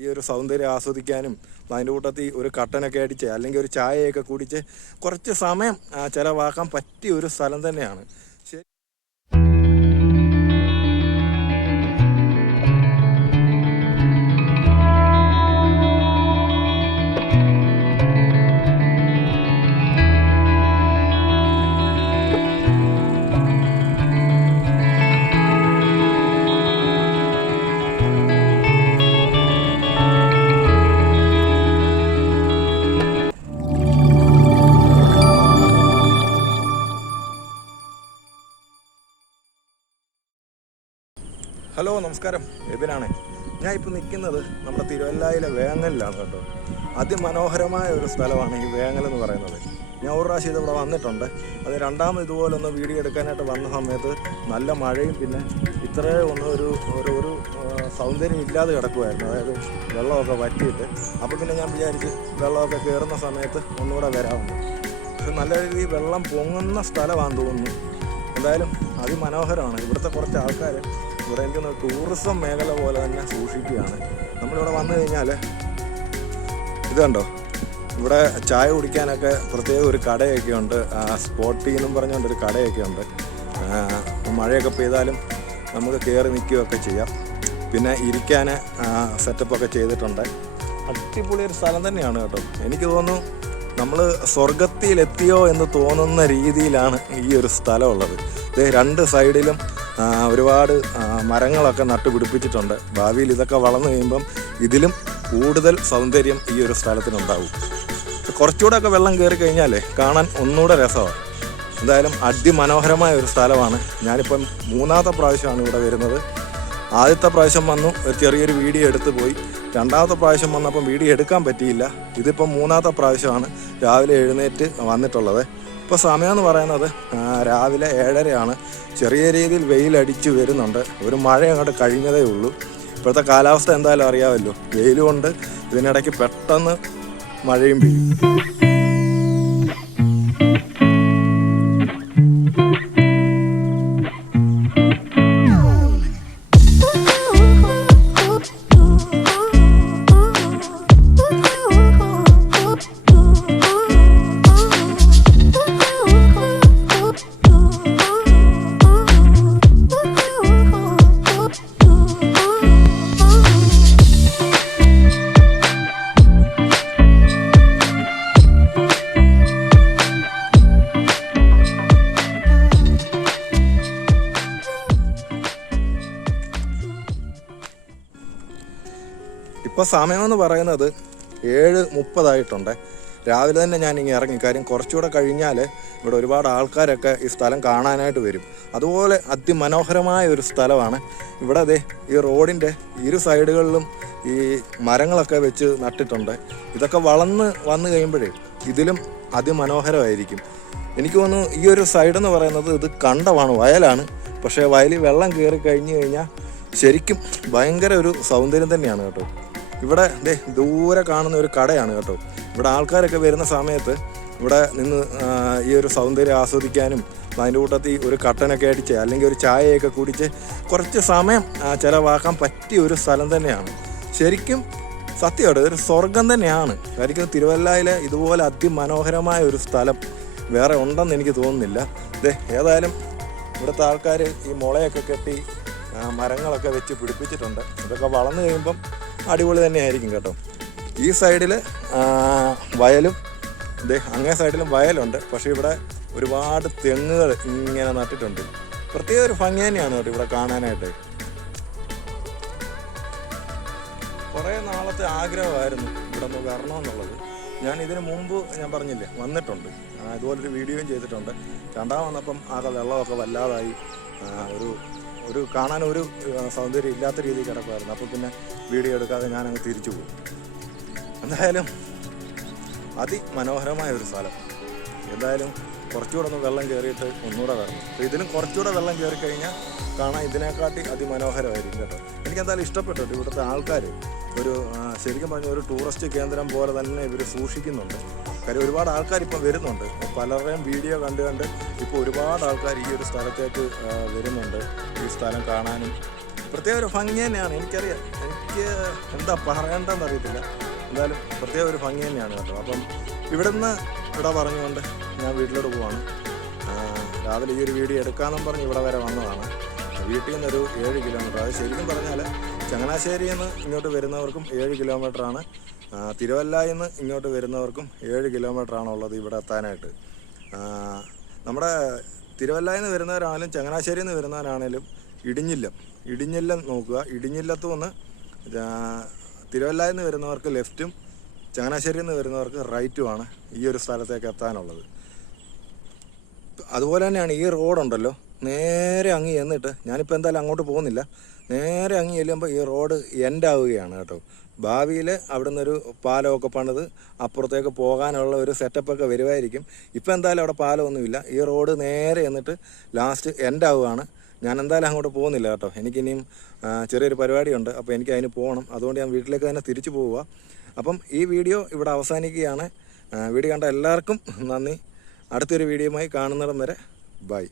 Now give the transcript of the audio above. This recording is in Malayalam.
ഈ ഒരു സൗന്ദര്യം ആസ്വദിക്കാനും അതിന്റെ കൂട്ടത്തിൽ ഒരു കട്ടനൊക്കെ അടിച്ച് അല്ലെങ്കിൽ ഒരു ചായയൊക്കെ കുടിച്ച് കുറച്ച് സമയം ചിലവാക്കാൻ പറ്റിയ ഒരു സ്ഥലം തന്നെയാണ്. ഹലോ നമസ്കാരം. എബിനാണ്. ഞാൻ ഇപ്പോൾ നിൽക്കുന്നത് നമ്മുടെ തിരുവല്ലായിലെ വേങ്ങലിലാണ് കേട്ടോ. അതിമനോഹരമായ ഒരു സ്ഥലമാണ് ഈ വേങ്ങൽ എന്ന് പറയുന്നത്. ഞാൻ ഒരു പ്രാവശ്യം ഇതിവിടെ വന്നിട്ടുണ്ട്. അത് രണ്ടാമത് ഇതുപോലൊന്ന് വീഡിയോ എടുക്കാനായിട്ട് വന്ന സമയത്ത് നല്ല മഴയും പിന്നെ ഇത്രയും ഒന്നും ഒരു ഒരു ഒരു സൗന്ദര്യം ഇല്ലാതെ കിടക്കുമായിരുന്നു അതായത് വെള്ളമൊക്കെ വറ്റിയിട്ട്. അപ്പോൾ പിന്നെ ഞാൻ വിചാരിച്ച് വെള്ളമൊക്കെ കയറുന്ന സമയത്ത് ഒന്നുകൂടെ വരാമെന്ന്. പക്ഷെ നല്ല രീതിയിൽ വെള്ളം പൊങ്ങുന്ന സ്ഥലമാണെന്ന് തോന്നുന്നു. എന്തായാലും അതിമനോഹരമാണ്. ഇവിടുത്തെ കുറച്ച് ആൾക്കാർ ഇവിടെ എനിക്ക് ടൂറിസം മേഖല പോലെ തന്നെ സൂക്ഷിക്കുകയാണ്. നമ്മളിവിടെ വന്നു കഴിഞ്ഞാൽ ഇത് കണ്ടോ? ഇവിടെ ചായ കുടിക്കാനൊക്കെ പ്രത്യേക ഒരു കടയൊക്കെ ഉണ്ട്. സ്പോട്ടി എന്നും പറഞ്ഞുകൊണ്ട് ഒരു കടയൊക്കെ ഉണ്ട്. മഴയൊക്കെ പെയ്താലും നമുക്ക് കയറി നിൽക്കുകയൊക്കെ ചെയ്യാം. പിന്നെ ഇരിക്കാൻ സെറ്റപ്പൊക്കെ ചെയ്തിട്ടുണ്ട്. അടിപൊളി ഒരു സ്ഥലം തന്നെയാണ് കേട്ടോ. എനിക്ക് തോന്നുന്നു നമ്മൾ സ്വർഗത്തിലെത്തിയോ എന്ന് തോന്നുന്ന രീതിയിലാണ് ഈ ഒരു സ്ഥലമുള്ളത് ഇത് രണ്ട് സൈഡിലും ഒരുപാട് മരങ്ങളൊക്കെ നട്ടുപിടിപ്പിച്ചിട്ടുണ്ട് ഭാവിയിൽ ഇതൊക്കെ വളർന്നു കഴിയുമ്പം ഇതിലും കൂടുതൽ സൗന്ദര്യം ഈ ഒരു സ്ഥലത്തിനുണ്ടാവും. കുറച്ചുകൂടെ ഒക്കെ വെള്ളം കയറി കഴിഞ്ഞാലേ കാണാൻ ഒന്നുകൂടെ രസമാണ് എന്തായാലും അതിമനോഹരമായ ഒരു സ്ഥലമാണ്. ഞാനിപ്പം മൂന്നാമത്തെ പ്രാവശ്യമാണ് ഇവിടെ വരുന്നത്. ആദ്യത്തെ പ്രാവശ്യം വന്നു ഒരു ചെറിയൊരു വീഡിയോ എടുത്തു പോയി. രണ്ടാമത്തെ പ്രാവശ്യം വന്നപ്പം വീഡിയോ എടുക്കാൻ പറ്റിയില്ല. ഇതിപ്പം മൂന്നാമത്തെ പ്രാവശ്യമാണ് രാവിലെ എഴുന്നേറ്റ് വന്നിട്ടുള്ളത്. ഇപ്പോൾ സമയം എന്ന് പറയുന്നത് രാവിലെ ഏഴരയാണ്. ചെറിയ രീതിയിൽ വെയിലടിച്ച് വരുന്നുണ്ട്. ഒരു മഴ അങ്ങോട്ട് കഴിഞ്ഞതേ ഉള്ളൂ. ഇപ്പോഴത്തെ കാലാവസ്ഥ എന്തായാലും അറിയാമല്ലോ. വെയിലുകൊണ്ട് ഇതിനിടയ്ക്ക് പെട്ടെന്ന് മഴയും പെയ്യും. ഇപ്പോൾ സമയമെന്ന് പറയുന്നത് ഏഴ് മുപ്പതായിട്ടുണ്ട്. രാവിലെ തന്നെ ഞാൻ ഇങ്ങനെ ഇറങ്ങി. കാര്യം കുറച്ചുകൂടെ കഴിഞ്ഞാൽ ഇവിടെ ഒരുപാട് ആൾക്കാരൊക്കെ ഈ സ്ഥലം കാണാനായിട്ട് വരും. അതുപോലെ അതിമനോഹരമായ ഒരു സ്ഥലമാണ്. ഇവിടെ അതെ ഈ റോഡിന്റെ ഇരു സൈഡുകളിലും ഈ മരങ്ങളൊക്കെ വെച്ച് നട്ടിട്ടുണ്ട്. ഇതൊക്കെ വളർന്ന് വന്നു കഴിയുമ്പോഴേ ഇതിലും അതിമനോഹരമായിരിക്കും. എനിക്ക് തോന്നുന്നു ഈ ഒരു സൈഡ് എന്ന് പറയുന്നത് ഇത് കണ്ടമാണ് വയലാണ്. പക്ഷേ വയലിൽ വെള്ളം കയറി കഴിഞ്ഞു കഴിഞ്ഞാൽ ശരിക്കും ഭയങ്കര ഒരു സൗന്ദര്യം തന്നെയാണ് കേട്ടോ. ഇവിടെ ദേ ദൂരെ കാണുന്ന ഒരു കടയാണ് കേട്ടോ. ഇവിടെ ആൾക്കാരൊക്കെ വരുന്ന സമയത്ത് ഇവിടെ നിന്ന് ഈ ഒരു സൗന്ദര്യം ആസ്വദിക്കാനും അതിന്റെ കൂട്ടത്തിൽ ഒരു കട്ടനൊക്കെ അടിച്ച് അല്ലെങ്കിൽ ഒരു ചായയൊക്കെ കുടിച്ച് കുറച്ച് സമയം ചിലവാക്കാൻ പറ്റിയ ഒരു സ്ഥലം തന്നെയാണ്. ശരിക്കും സത്യമായിട്ട് ഇതൊരു സ്വർഗം തന്നെയാണ്. കാര്യം തിരുവല്ലയിലെ ഇതുപോലെ അതിമനോഹരമായ ഒരു സ്ഥലം വേറെ ഉണ്ടെന്ന് എനിക്ക് തോന്നുന്നില്ല. ദേ ഏതായാലും ഇവിടുത്തെ ആൾക്കാർ ഈ മുളയൊക്കെ കെട്ടി മരങ്ങളൊക്കെ വെച്ച് പിടിപ്പിച്ചിട്ടുണ്ട്. ഇതൊക്കെ വളർന്നു കഴിയുമ്പം അടിപൊളി തന്നെയായിരിക്കും കേട്ടോ. ഈ സൈഡിൽ വയലും അങ്ങേ സൈഡിലും വയലുണ്ട്. പക്ഷേ ഇവിടെ ഒരുപാട് തെങ്ങുകൾ ഇങ്ങനെ നട്ടിട്ടുണ്ട്. പ്രത്യേക ഒരു ഭംഗി തന്നെയാണ് കേട്ടോ ഇവിടെ കാണാനായിട്ട്. കുറേ നാളത്തെ ആഗ്രഹമായിരുന്നു ഇവിടെ ഒന്ന് വരണമെന്നുള്ളത് ഞാൻ ഇതിനു മുമ്പ് ഞാൻ പറഞ്ഞില്ലേ വന്നിട്ടുണ്ട്. ഇതുപോലൊരു വീഡിയോയും ചെയ്തിട്ടുണ്ട്. രണ്ടാം വന്നപ്പം ആകെ വെള്ളമൊക്കെ വല്ലാതായി. ഒരു ഒരു കാണാൻ ഒരു സൗന്ദര്യം ഇല്ലാത്ത രീതിയിൽ കിടക്കുമായിരുന്നു അപ്പോൾ പിന്നെ വീഡിയോ എടുക്കാതെ ഞാൻ തിരിച്ചു പോകും എന്തായാലും അതിമനോഹരമായ ഒരു സ്ഥലം. എന്തായാലും കുറച്ചുകൂടെ ഒന്ന് വെള്ളം കയറിയിട്ട് ഒന്നുകൂടെ വരണം. അപ്പോൾ ഇതിലും കുറച്ചുകൂടെ വെള്ളം കയറി കഴിഞ്ഞാൽ കാണാൻ ഇതിനെക്കാട്ടി അതിമനോഹരമായിരിക്കും കേട്ടോ. എനിക്കെന്തായാലും ഇഷ്ടപ്പെട്ടു. ഇവിടുത്തെ ആൾക്കാർ ഒരു ശരിക്കും പറഞ്ഞ ഒരു ടൂറിസ്റ്റ് കേന്ദ്രം പോലെ തന്നെ ഇവർ സൂക്ഷിക്കുന്നുണ്ട്. കാര്യം ഒരുപാട് ആൾക്കാർ ഇപ്പം വരുന്നുണ്ട്. പലരുടെയും വീഡിയോ കണ്ട് കണ്ട് ഇപ്പോൾ ഒരുപാട് ആൾക്കാർ ഈ ഒരു സ്ഥലത്തേക്ക് വരുന്നുണ്ട്. ഈ സ്ഥലം കാണാനും പ്രത്യേക ഒരു ഭംഗി തന്നെയാണ്. എനിക്കറിയാം. എനിക്ക് എന്താ പറയേണ്ടതെന്ന് അറിയത്തില്ല. എന്തായാലും പ്രത്യേക ഒരു ഭംഗി തന്നെയാണ് കേട്ടോ. അപ്പം ഇവിടുന്ന് ഇവിടെ പറഞ്ഞുകൊണ്ട് ഞാൻ വീട്ടിലോട്ട് പോവാണ്. രാവിലെ ഈ ഒരു വീഡിയോ എടുക്കാമെന്നും പറഞ്ഞ് ഇവിടെ വരെ വന്നതാണ്. വീട്ടിൽ നിന്നൊരു ഏഴ് കിലോമീറ്റർ. അത് ശരിക്കും പറഞ്ഞാൽ ചങ്ങനാശ്ശേരിയിൽ നിന്ന് ഇങ്ങോട്ട് വരുന്നവർക്കും ഏഴ് കിലോമീറ്ററാണ്. തിരുവല്ലയിൽ നിന്ന് ഇങ്ങോട്ട് വരുന്നവർക്കും ഏഴ് കിലോമീറ്ററാണ് ഉള്ളത് ഇവിടെ എത്താനായിട്ട്. നമ്മുടെ തിരുവല്ലയിൽ നിന്ന് വരുന്നവരാണെങ്കിലും ചങ്ങനാശ്ശേരിയിൽ നിന്ന് വരുന്നവരാണേലും ഇടിഞ്ഞില്ലം. ഇടിഞ്ഞില്ലം നോക്കുക. ഇടിഞ്ഞില്ലത്ത് വന്ന് തിരുവല്ലയിൽ നിന്ന് വരുന്നവർക്ക് ലെഫ്റ്റും ചങ്ങനാശ്ശേരിയിൽ നിന്ന് വരുന്നവർക്ക് റൈറ്റുമാണ് ഈ ഒരു സ്ഥലത്തേക്ക് എത്താനുള്ളത്. അതുപോലെ തന്നെയാണ് ഈ റോഡുണ്ടല്ലോ നേരെ അങ്ങ് ചെന്നിട്ട് ഞാനിപ്പോൾ എന്തായാലും അങ്ങോട്ട് പോകുന്നില്ല. നേരെ അങ്ങ് ചെല്ലുമ്പോൾ ഈ റോഡ് എൻഡ് ആവുകയാണ് കേട്ടോ. ഭാവിയിൽ അവിടെ നിന്നൊരു പാലമൊക്കെ പണിത് അപ്പുറത്തേക്ക് പോകാനുള്ള ഒരു സെറ്റപ്പൊക്കെ വരുമായിരിക്കും ഇപ്പം എന്തായാലും അവിടെ പാലമൊന്നുമില്ല. ഈ റോഡ് നേരെ ചെന്നിട്ട് ലാസ്റ്റ് എൻഡ് ആവുകയാണ്. ഞാൻ എന്തായാലും അങ്ങോട്ട് പോകുന്നില്ല കേട്ടോ. എനിക്കിനിയും ചെറിയൊരു പരിപാടിയുണ്ട്. അപ്പോൾ എനിക്ക് അതിന് പോകണം. അതുകൊണ്ട് ഞാൻ വീട്ടിലേക്ക് തന്നെ തിരിച്ചു പോവുക അപ്പം ഈ വീഡിയോ ഇവിടെ അവസാനിക്കുകയാണ്. വീഡിയോ കണ്ട എല്ലാവർക്കും നന്ദി. അടുത്തൊരു വീഡിയോയുമായി കാണുന്നിടം വരെ ബൈ.